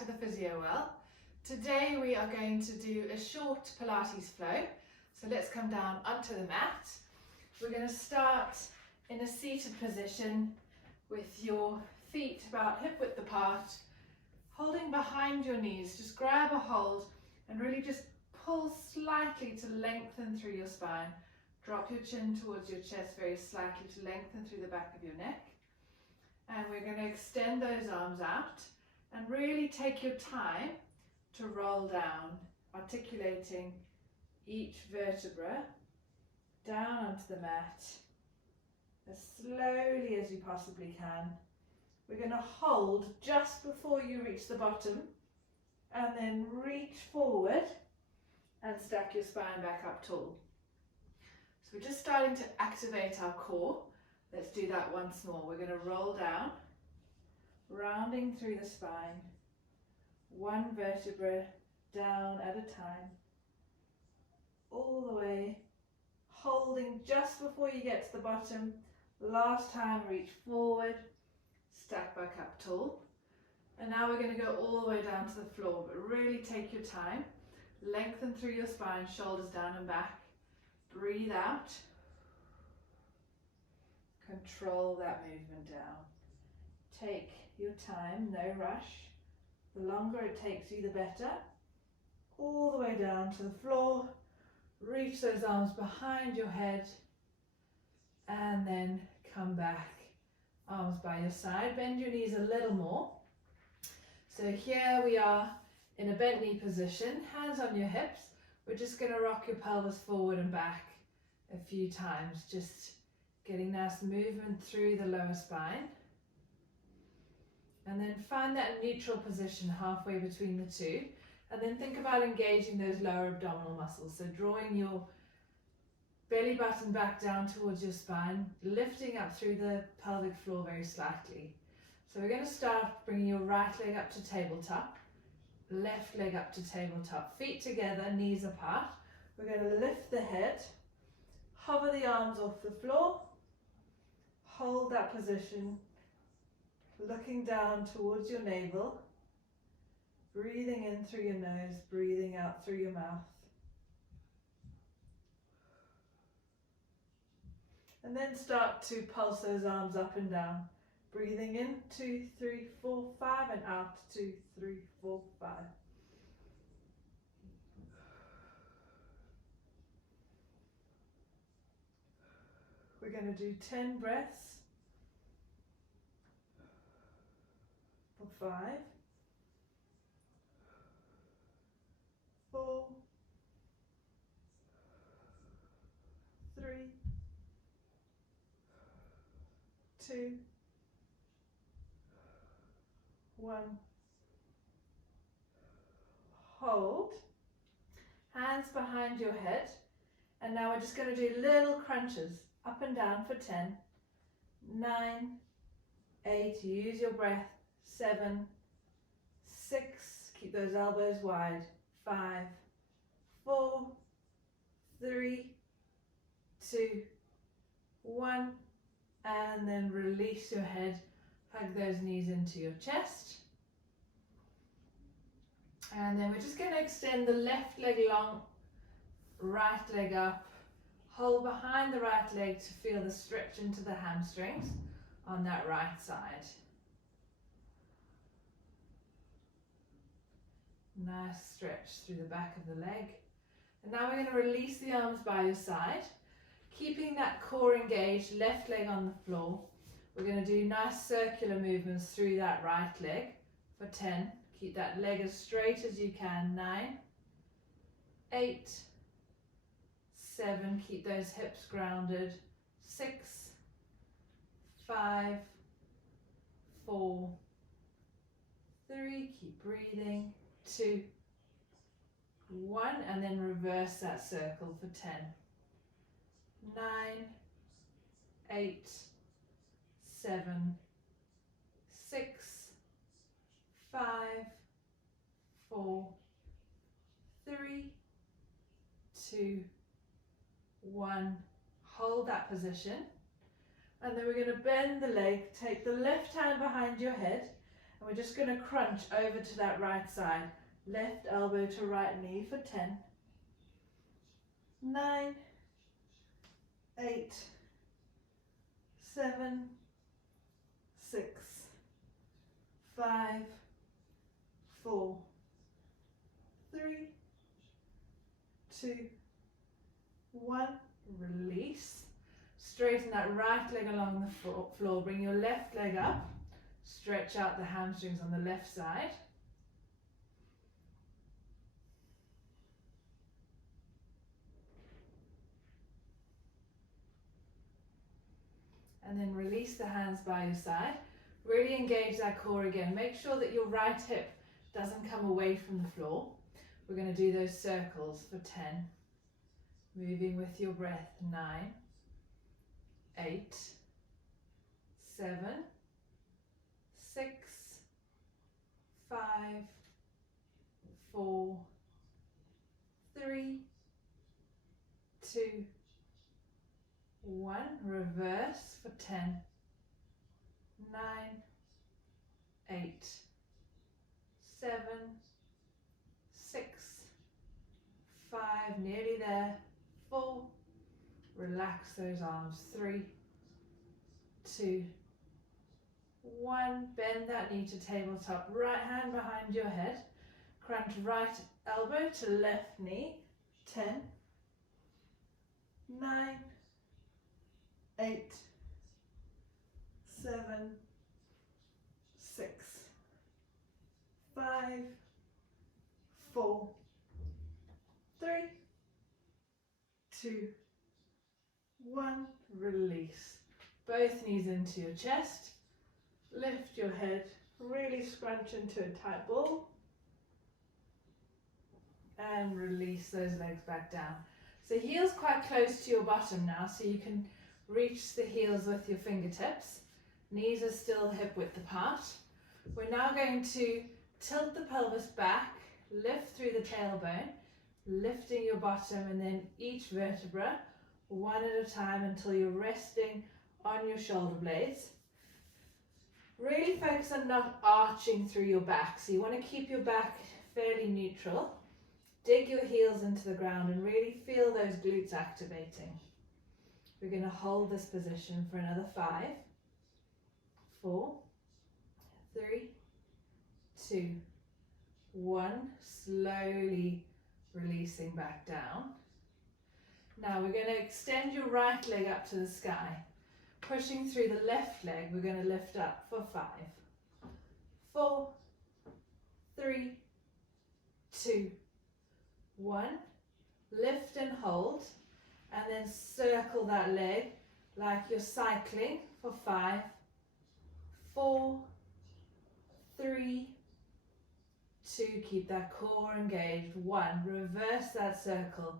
to the Physio Well. Today we are going to do a short Pilates flow. So let's come down onto the mat. We're going to start in a seated position with your feet about hip width apart, holding behind your knees. Just grab a hold and really just pull slightly to lengthen through your spine. Drop your chin towards your chest very slightly to lengthen through the back of your neck. And we're going to extend those arms out and really take your time to roll down, articulating each vertebra down onto the mat as slowly as you possibly can. We're going to hold just before you reach the bottom and then reach forward and stack your spine back up tall. So we're just starting to activate our core. Let's do that once more. We're going to roll down, rounding through the spine, one vertebra down at a time, all the way, holding just before you get to the bottom. Last time, reach forward, stack back up tall. And now we're going to go all the way down to the floor, but really take your time. Lengthen through your spine, shoulders down and back. Breathe out. Control that movement down. Take your time, no rush. The longer it takes you, the better. All the way down to the floor. Reach those arms behind your head. And then come back. Arms by your side. Bend your knees a little more. So here we are in a bent knee position. Hands on your hips. We're just going to rock your pelvis forward and back a few times. Just getting nice movement through the lower spine. And then find that neutral position halfway between the two. And then think about engaging those lower abdominal muscles. So drawing your belly button back down towards your spine, lifting up through the pelvic floor very slightly. So we're going to start bringing your right leg up to tabletop, left leg up to tabletop, feet together, knees apart. We're going to lift the head, hover the arms off the floor, hold that position, looking down towards your navel, breathing in through your nose, breathing out through your mouth. And then start to pulse those arms up and down. Breathing in, 2, 3, 4, 5, and out, 2, 3, 4, 5. We're going to do 10 breaths for 5, 4, 3, 2, 1. Hold. Hands behind your head. And now we're just going to do little crunches up and down for 10, 9, 8, use your breath, 7, 6, keep those elbows wide, 5, 4, 3, 2, 1, and then release your head, hug those knees into your chest. And then we're just going to extend the left leg long, right leg up. Hold behind the right leg to feel the stretch into the hamstrings on that right side. Nice stretch through the back of the leg. And now we're going to release the arms by your side. Keeping that core engaged, left leg on the floor. We're going to do nice circular movements through that right leg for 10. Keep that leg as straight as you can. 9, 8, 7, keep those hips grounded. 6, 5, 4, 3, keep breathing. 2, 1, and then reverse that circle for 10. 9, 8, 7, 6, 5, 4, 3, 2, 1. Hold that position. And then we're going to bend the leg, take the left hand behind your head And we're just going to crunch over to that right side. Left elbow to right knee for 10, 9, 8, 7, 6, 5, 4, 3, 2, 1. Release. Straighten that right leg along the floor. Bring your left leg up. Stretch out the hamstrings on the left side. And then release the hands by your side. Really engage that core again. Make sure that your right hip doesn't come away from the floor. We're going to do those circles for 10. Moving with your breath. 9, 8, 7, 6, 5, 4, 3, 2, 1. Reverse for 10, 9, 8, 7, 6, 5, nearly there, 4, relax those arms, 3, 2, 1, bend that knee to tabletop, right hand behind your head, crunch right elbow to left knee, 10, 9, 8, 7, 6, 5, 4, 3, 2, 1. Release. Both knees into your chest. Lift your head. Really scrunch into a tight ball. And release those legs back down. So heels quite close to your bottom now, so you can reach the heels with your fingertips. Knees are still hip width apart. We're now going to tilt the pelvis back, lift through the tailbone, lifting your bottom, and then each vertebra one at a time until you're resting on your shoulder blades. Really focus on not arching through your back. So you want to keep your back fairly neutral. Dig your heels into the ground and really feel those glutes activating. We're going to hold this position for another 5, 4, 3, 2, 1. Slowly releasing back down. Now we're going to extend your right leg up to the sky. Pushing through the left leg, we're going to lift up for 5, 4, 3, 2, 1. Lift and hold, and then circle that leg like you're cycling for 5, 4, 3, 2. Keep that core engaged. 1. Reverse that circle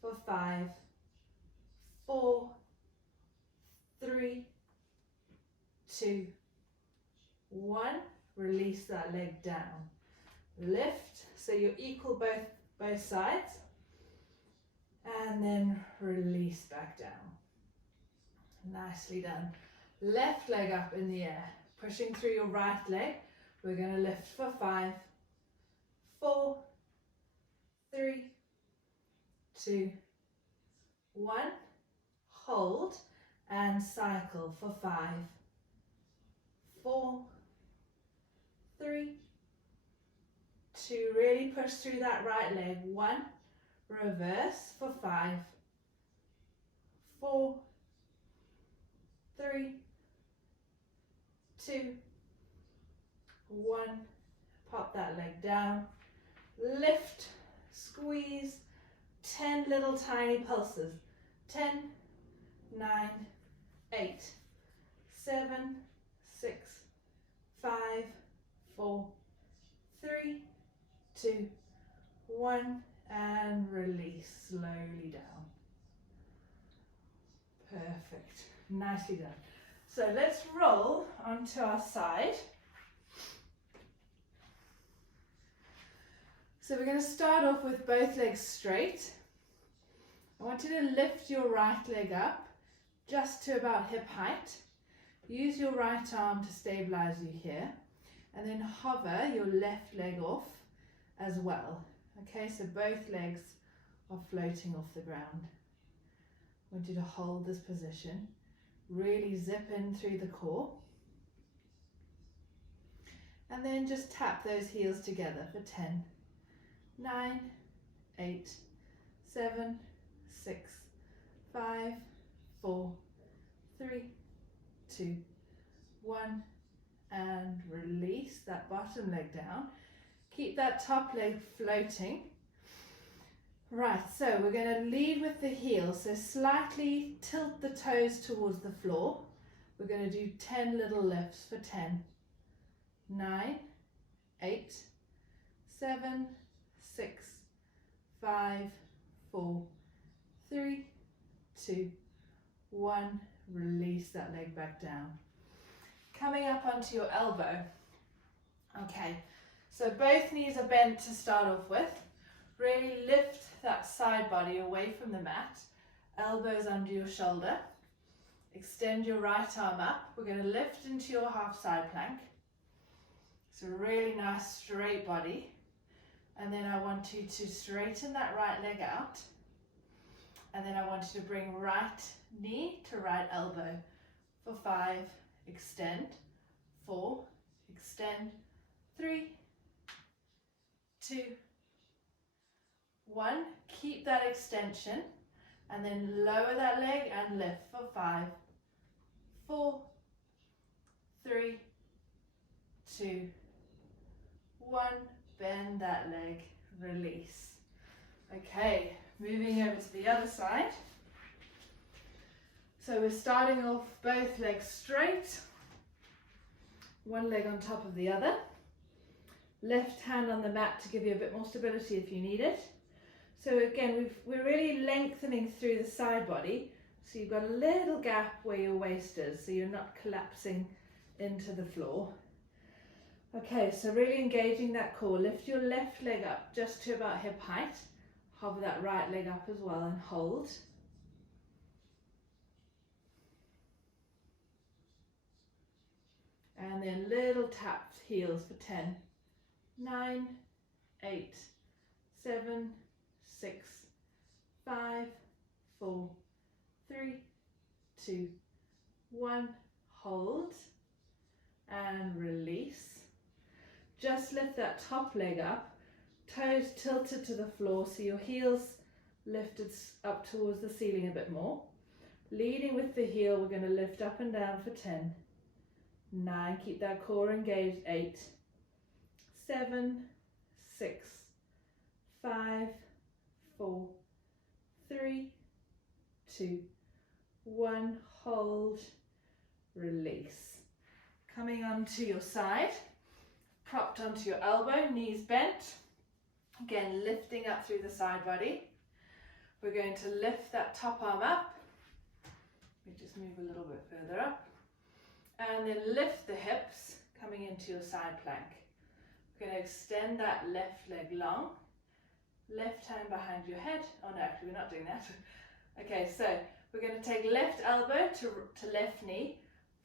for 5, 4, 3, 2, 1. Release that leg down. Lift so you're equal both sides, and then release back down. Nicely done. Left leg up in the air, pushing through your right leg. We're going to lift for 5, 4, 3, 2, 1. Hold and cycle for 5, 4, 3, 2. Really push through that right leg. 1. Reverse for 5, 4, 3, 2, 1. Pop that leg down. Lift, squeeze. 10 little tiny pulses. 10, 9, 8, 7, 6, 5, 4, 3, 2, 1, and release slowly down. Perfect. Nicely done. So let's roll onto our side. So we're going to start off with both legs straight. I want you to lift your right leg up just to about hip height. Use your right arm to stabilize you here. and then hover your left leg off as well. Okay, so both legs are floating off the ground. I want you to hold this position. Really zip in through the core. And then just tap those heels together for 10, 9, 8, 7, 6, 5, 4, 3, 2, 1, and release that bottom leg down. Keep that top leg floating. Right, so we're going to lead with the heels, so slightly tilt the toes towards the floor. We're going to do 10 little lifts for 10, 9, 8, 7, 6, 5, 4, 3, 2, 1. Release that leg back down. Coming up onto your elbow. Okay, so both knees are bent to start off with. Really lift that side body away from the mat. Elbows under your shoulder. Extend your right arm up. We're going to lift into your half side plank. It's a really nice straight body. And then I want you to straighten that right leg out. And then I want you to bring right knee to right elbow for 5, extend, 4, extend, 3, 2, 1. Keep that extension and then lower that leg and lift for 5, 4, 3, 2, 1. Bend that leg, release. Okay, moving over to the other side. So we're starting off both legs straight, one leg on top of the other. Left hand on the mat to give you a bit more stability if you need it. So again, we're really lengthening through the side body, so you've got a little gap where your waist is, so you're not collapsing into the floor. Okay, so really engaging that core. Lift your left leg up just to about hip height. Hover that right leg up as well and hold. And then little tapped heels for 10, 9, 8, 7, 6, 5, 4, 3, 2, 1. Hold and release. Just lift that top leg up, toes tilted to the floor so your heels lifted up towards the ceiling a bit more. Leading with the heel, we're going to lift up and down for 10, 9, keep that core engaged, 8, 7, 6, 5, 4, 3, 2, 1, hold, release. Coming onto your side, propped onto your elbow, knees bent. Again, lifting up through the side body. We're going to lift that top arm up. We just move a little bit further up. And then lift the hips, coming into your side plank. We're going to extend that left leg long. Left hand behind your head. Oh no, actually we're not doing that. Okay, so we're going to take left elbow to left knee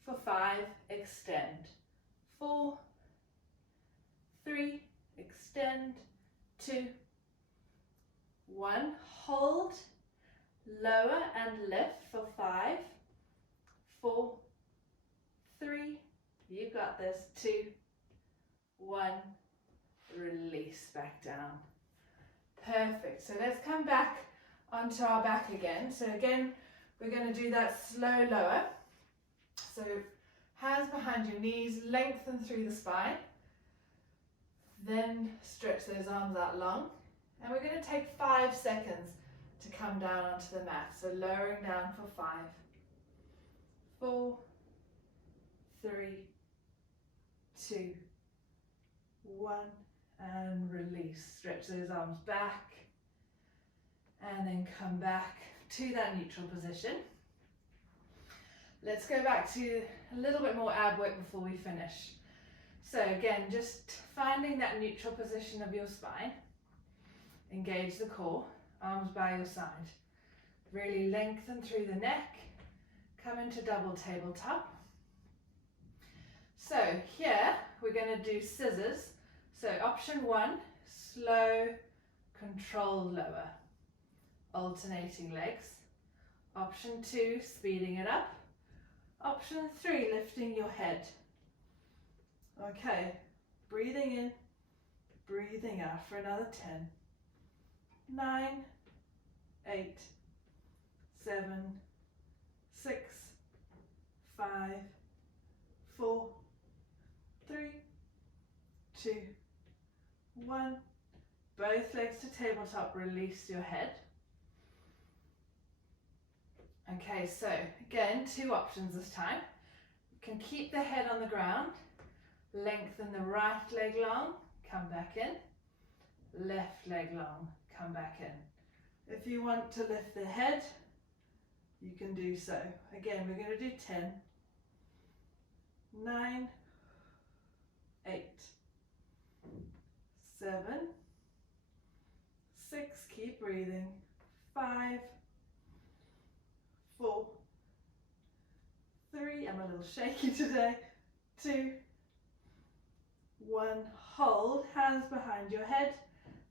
for 5, extend. 4, 3, extend. 2, 1, hold, lower and lift for 5, 4, 3, you got this, 2, 1, release back down. Perfect. So let's come back onto our back again. So again, we're going to do that slow lower. So hands behind your knees, lengthen through the spine. Then stretch those arms out long. And we're going to take 5 seconds to come down onto the mat. So lowering down for 5, 4, 3, 2, 1, and release. Stretch those arms back and then come back to that neutral position. Let's go back to a little bit more ab work before we finish. So again, just finding that neutral position of your spine. Engage the core, arms by your side. Really lengthen through the neck. Come into double tabletop. So here we're going to do scissors. So option 1, slow, controlled lower, alternating legs. Option 2, speeding it up. Option 3, lifting your head. Okay, breathing in, breathing out for another 10, 9, 8, 7, 6, 5, 4, 3, 2, 1. Both legs to tabletop, release your head. Okay, so again, 2 options this time. You can keep the head on the ground, lengthen the right leg long, come back in, left leg long, come back in. If you want to lift the head, you can do so. Again, we're going to do 10, 9, 8, 7, 6, keep breathing, 5, 4, 3, I'm a little shaky today, 2, 1, hold, hands behind your head,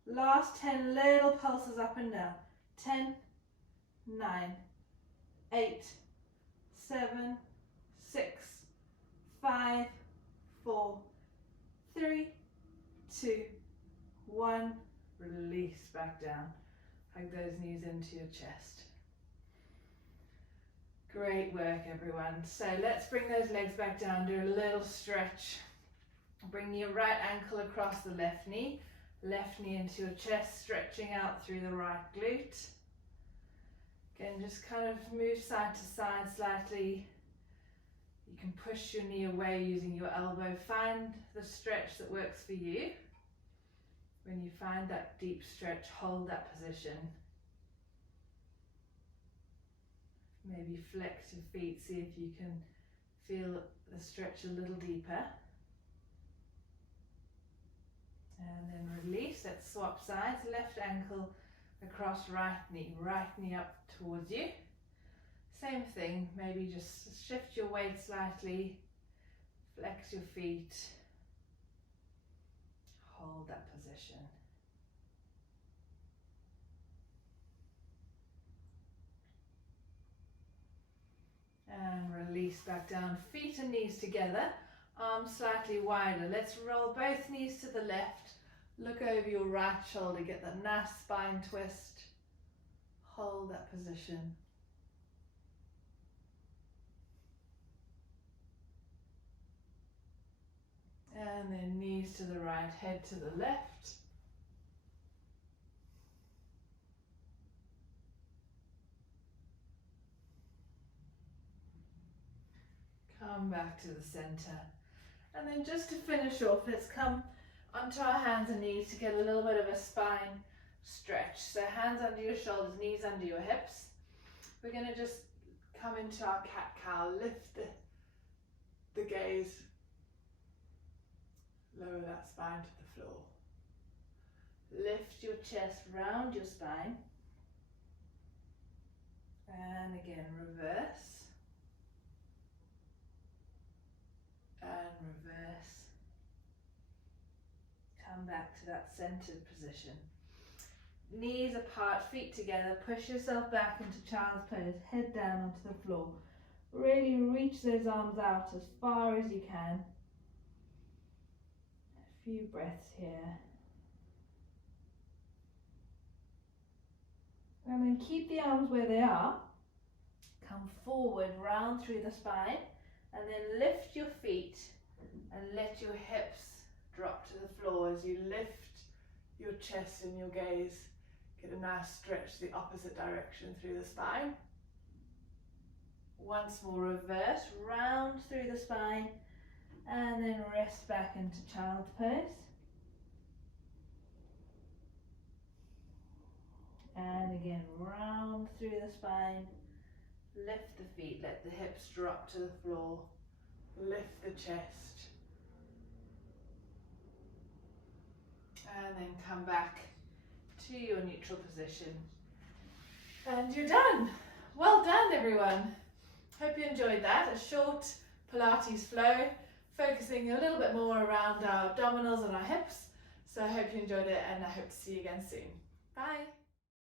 last 10 little pulses up and down, 10, 9, 8, 7, 6, 5, 4, 3, 2, 1, release back down, hug those knees into your chest. Great work everyone. So let's bring those legs back down, do a little stretch. Bring your right ankle across the left knee into your chest, stretching out through the right glute. Again, just kind of move side to side slightly. You can push your knee away using your elbow. Find the stretch that works for you. When you find that deep stretch, hold that position. Maybe flex your feet, see if you can feel the stretch a little deeper. And then release. Let's swap sides. Left ankle across right knee up towards you. Same thing, maybe just shift your weight slightly, flex your feet, hold that position. And release back down, feet and knees together, arms slightly wider. Let's roll both knees to the left, look over your right shoulder, get that nice spine twist, hold that position. And then knees to the right, head to the left. Come back to the center. And then just to finish off, let's come onto our hands and knees to get a little bit of a spine stretch. So hands under your shoulders, knees under your hips. We're going to just come into our cat-cow, lift the gaze, lower that spine to the floor. Lift your chest, round your spine. And again, reverse. And reverse. Come back to that centered position. Knees apart, feet together, push yourself back into child's pose, head down onto the floor. Really reach those arms out as far as you can. A few breaths here. And then keep the arms where they are. Come forward, round through the spine, and then lift your feet and let your hips drop to the floor as you lift your chest and your gaze. Get a nice stretch the opposite direction through the spine. Once more, reverse, round through the spine, and then rest back into child's pose. And again, round through the spine, lift the feet, let the hips drop to the floor, lift the chest, and then come back to your neutral position. And you're done. Well done everyone. Hope you enjoyed that. A short Pilates flow, focusing a little bit more around our abdominals and our hips. So I hope you enjoyed it, and I hope to see you again soon. Bye.